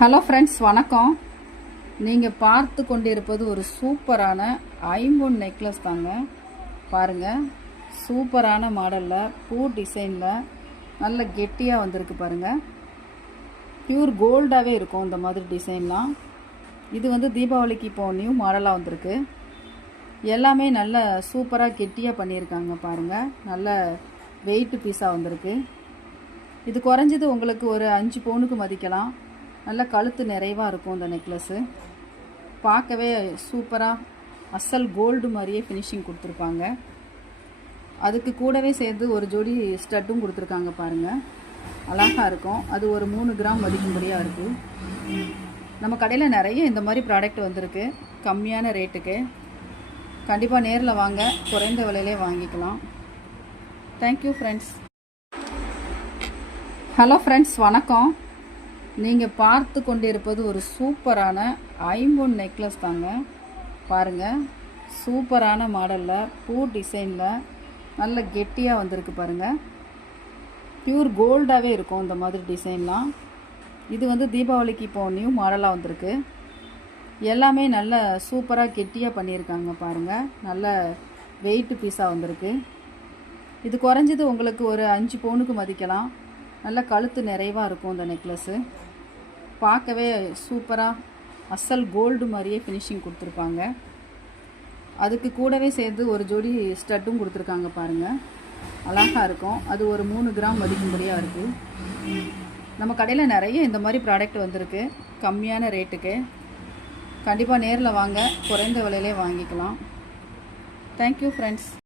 Hello friends வணக்கம். நீங்கள் பார்த்து கொண்டிருப்பது ஒரு சூப்பரான ஐம்பொன் நெக்லஸ் தாங்க. பாருங்கள் சூப்பரான மாடலில் பூ டிசைனில் நல்ல கெட்டியாக வந்திருக்கு பாருங்கள் பியூர் கோல்டாகவே இருக்கும் இந்த மாதிரி டிசைன்லாம் இது வந்து தீபாவளிக்கு இப்போ நியூ மாடலாக வந்திருக்கு. எல்லாமே நல்ல சூப்பராக கெட்டியாக பண்ணியிருக்காங்க பாருங்கள் நல்ல வெயிட் பீஸாக வந்திருக்கு. இது குறைஞ்சது உங்களுக்கு ஒரு அஞ்சு பவுனுக்கு மதிக்கலாம். நல்ல கழுத்து நிறைவாக இருக்கும் அந்த நெக்லஸ்ஸு பார்க்கவே சூப்பராக அசல் கோல்டு மாதிரியே ஃபினிஷிங் கொடுத்துருப்பாங்க. அதுக்கு கூடவே சேர்த்து ஒரு ஜோடி ஸ்டட்டும் கொடுத்துருக்காங்க பாருங்கள் அழகாக இருக்கும். அது ஒரு மூணு கிராம் மதிக்கும்படியாக இருக்குது நம்ம கடையில் நிறைய இந்த மாதிரி ப்ராடக்ட் வந்திருக்கு. கம்மியான ரேட்டுக்கு கண்டிப்பாக நேரில் வாங்க. குறைந்த விலையிலே வாங்கிக்கலாம். தேங்க்யூ ஃப்ரெண்ட்ஸ் ஹலோ ஃப்ரெண்ட்ஸ் வணக்கம். நீங்கள் பார்த்து கொண்டிருப்பது ஒரு சூப்பரான ஐம்பொன் நெக்லஸ் தாங்க. பாருங்கள் சூப்பரான மாடலில் பூ டிசைனில் நல்ல கெட்டியாக வந்திருக்கு பாருங்கள் பியூர் கோல்டாகவே இருக்கும் இந்த மாதிரி டிசைன்லாம். இது வந்து தீபாவளிக்கு இப்போ நியூ மாடலாக வந்திருக்கு. எல்லாமே நல்ல சூப்பராக கெட்டியாக பண்ணியிருக்காங்க பாருங்கள் நல்ல வெயிட் பீஸாக வந்திருக்கு. இது குறைஞ்சது உங்களுக்கு ஒரு அஞ்சு பவுனுக்கு மதிக்கலாம். நல்ல கழுத்து நிறைவாக இருக்கும் இந்த நெக்லஸ்ஸு பார்க்கவே சூப்பராக அசல் கோல்டு மாதிரியே ஃபினிஷிங் கொடுத்துருப்பாங்க. அதுக்கு கூடவே சேர்த்து ஒரு ஜோடி ஸ்டட்டும் கொடுத்துருக்காங்க பாருங்கள் அழகாக இருக்கும். அது ஒரு மூணு கிராம் மதிக்கும்படியாக இருக்குது நம்ம கடையில் நிறைய இந்த மாதிரி ப்ராடக்ட் வந்திருக்கு. கம்மியான ரேட்டுக்கு கண்டிப்பாக நேரில் வாங்க. குறைந்த விலையிலே வாங்கிக்கலாம். Thank you friends